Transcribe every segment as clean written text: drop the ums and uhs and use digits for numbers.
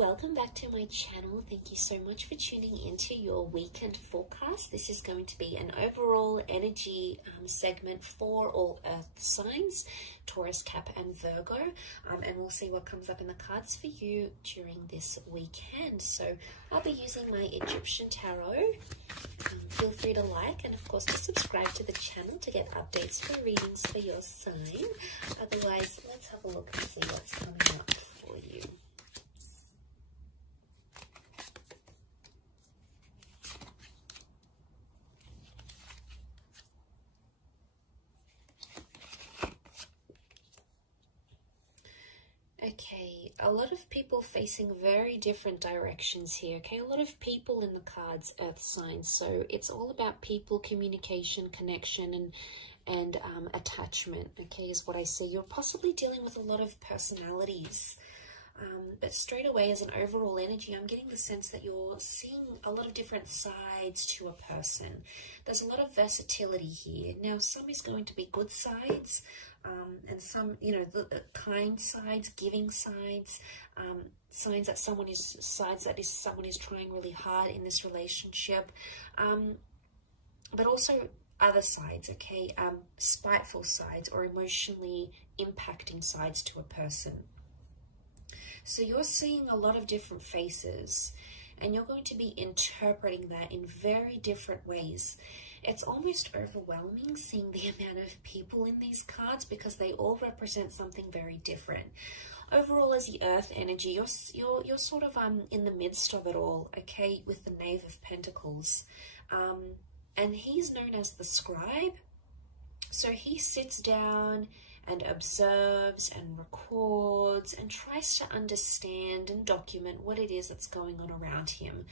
welcome back to my channel. Thank you so much for tuning into your weekend forecast. This is going to be an overall energy segment for all earth signs, Taurus, Cap and Virgo, and we'll see what comes up in the cards for you during this weekend. So I'll be using my Egyptian tarot. Feel free to like and of course to subscribe to the channel to get updates for readings for your sign. Otherwise, let's have a look and see what's coming up for you. Okay, a lot of people facing very different directions here, okay? A lot of people in the cards, earth signs. So it's all about people, communication, connection, and attachment, okay, is what I see. You're possibly dealing with a lot of personalities. But straight away, as an overall energy, I'm getting the sense that you're seeing a lot of different sides to a person. There's a lot of versatility here. Now, some is going to be good sides, and some, you know, the kind sides, giving sides, signs that someone is trying really hard in this relationship, but also other sides, okay, spiteful sides or emotionally impacting sides to a person. So you're seeing a lot of different faces and you're going to be interpreting that in very different ways. It's almost overwhelming seeing the amount of people in these cards because they all represent something very different. Overall, as the earth energy, you're sort of in the midst of it all, okay, with the Knave of Pentacles. And he's known as the scribe. So he sits down and observes and records and tries to understand and document what it is that's going on around him.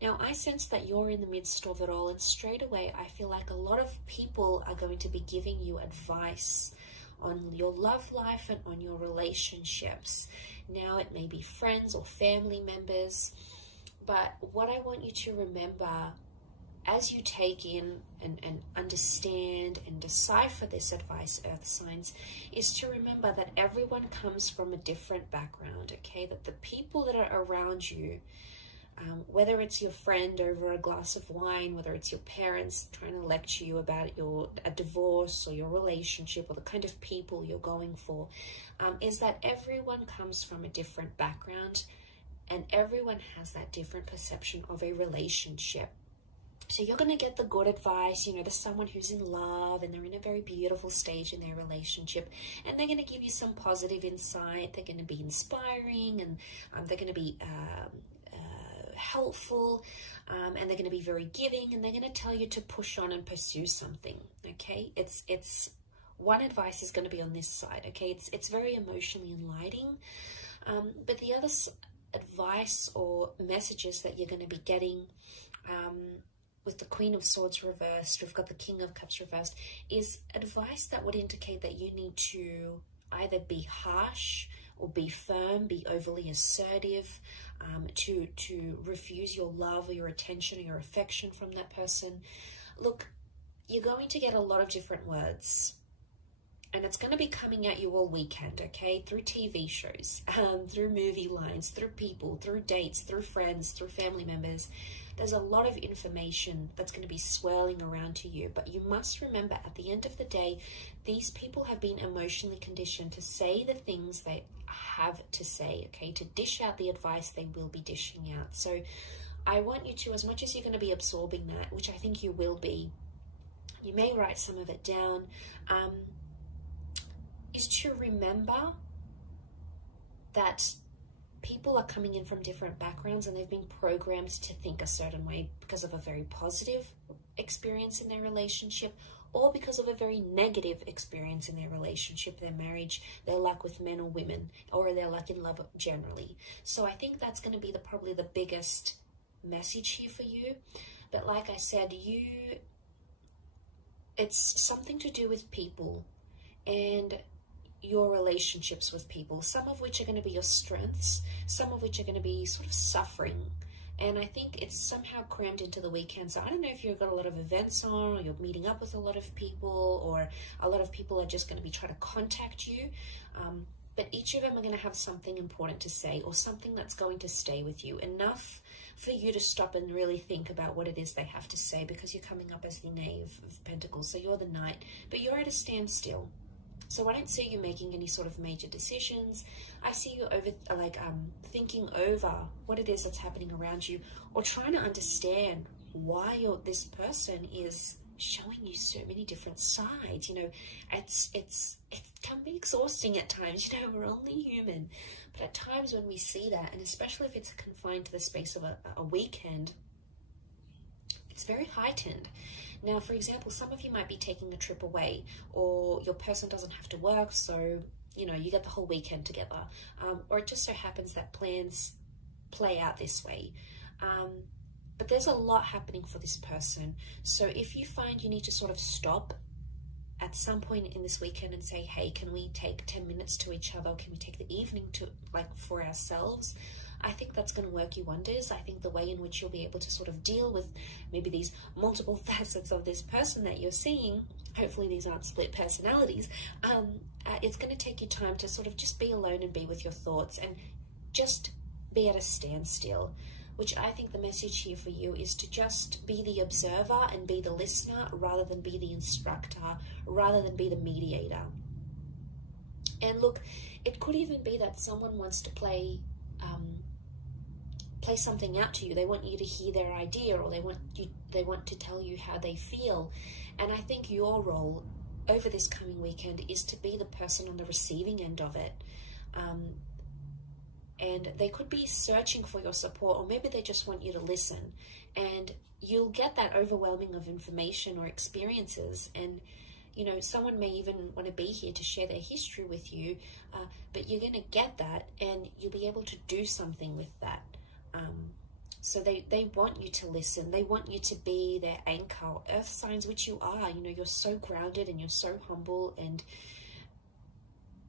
Now, I sense that you're in the midst of it all, and straight away I feel like a lot of people are going to be giving you advice on your love life and on your relationships. Now, it may be friends or family members, but what I want you to remember as you take in and understand and decipher this advice, earth signs, is to remember that everyone comes from a different background, okay? That the people that are around you, whether it's your friend over a glass of wine, whether it's your parents trying to lecture you about a divorce or your relationship or the kind of people you're going for, is that everyone comes from a different background and everyone has that different perception of a relationship. So you're going to get the good advice, you know, there's someone who's in love and they're in a very beautiful stage in their relationship and they're going to give you some positive insight. They're going to be inspiring and they're going to be helpful and they're going to be very giving and they're going to tell you to push on and pursue something, okay? It's one advice is going to be on this side, okay? It's very emotionally enlightening, but the other advice or messages that you're going to be getting with the Queen of Swords reversed, we've got the King of Cups reversed, is advice that would indicate that you need to either be harsh or be firm, be overly assertive, to refuse your love or your attention or your affection from that person. Look, you're going to get a lot of different words. And it's going to be coming at you all weekend, okay? Through TV shows, through movie lines, through people, through dates, through friends, through family members. There's a lot of information that's going to be swirling around to you. But you must remember, at the end of the day, these people have been emotionally conditioned to say the things they have to say, okay? To dish out the advice they will be dishing out. So I want you to, as much as you're going to be absorbing that, which I think you will be, you may write some of it down, is to remember that people are coming in from different backgrounds and they've been programmed to think a certain way because of a very positive experience in their relationship or because of a very negative experience in their relationship, their marriage, their luck with men or women, or their luck in love generally. So I think that's going to be probably the biggest message here for you. But like I said, it's something to do with people and your relationships with people, some of which are going to be your strengths, some of which are going to be sort of suffering. And I think it's somehow crammed into the weekend. So I don't know if you've got a lot of events on, or you're meeting up with a lot of people, or a lot of people are just going to be trying to contact you. but each of them are going to have something important to say, or something that's going to stay with you, enough for you to stop and really think about what it is they have to say, because you're coming up as the Knave of Pentacles, so you're the Knight, but you're at a standstill. So I don't see you making any sort of major decisions. I see you thinking over what it is that's happening around you, or trying to understand why this person is showing you so many different sides. You know, it can be exhausting at times. You know, we're only human, but at times when we see that, and especially if it's confined to the space of a weekend, it's very heightened. Now, for example, some of you might be taking a trip away, or your person doesn't have to work, so, you know, you get the whole weekend together. Or it just so happens that plans play out this way. But there's a lot happening for this person. So if you find you need to sort of stop at some point in this weekend and say, hey, can we take 10 minutes to each other? Can we take the evening to, for ourselves? I think that's going to work you wonders. I think the way in which you'll be able to sort of deal with maybe these multiple facets of this person that you're seeing, hopefully these aren't split personalities, it's going to take you time to sort of just be alone and be with your thoughts and just be at a standstill, which I think the message here for you is to just be the observer and be the listener, rather than be the instructor, rather than be the mediator. And look, it could even be that someone wants to play something out to you. They want you to hear their idea, or they want to tell you how they feel. And I think your role over this coming weekend is to be the person on the receiving end of it. And they could be searching for your support, or maybe they just want you to listen. And you'll get that overwhelming of information or experiences, and you know, someone may even want to be here to share their history with you, but you're going to get that, and you'll be able to do something with that. So they want you to listen. They want you to be their anchor. Earth signs, which you are, you know, you're so grounded and you're so humble, and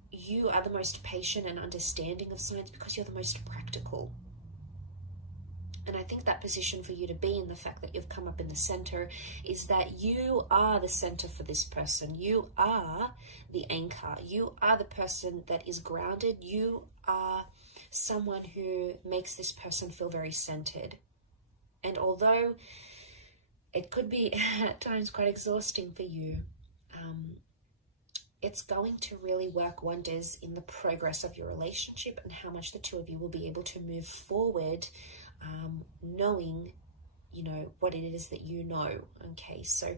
you are the most patient and understanding of signs because you're the most practical. And I think that position for you to be in, the fact that you've come up in the center, is that you are the center for this person. You are the anchor. You are the person that is grounded. You are someone who makes this person feel very centered. And although it could be at times quite exhausting for you, it's going to really work wonders in the progress of your relationship and how much the two of you will be able to move forward, knowing, you know, what it is that you know. Okay, so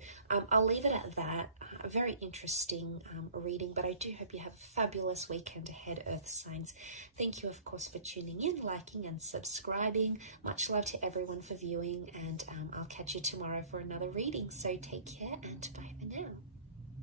I'll leave it at that. A very interesting reading, but I do hope you have a fabulous weekend ahead, Earth signs. Thank you, of course, for tuning in, liking and subscribing. Much love to everyone for viewing, and I'll catch you tomorrow for another reading. So take care, and bye for now.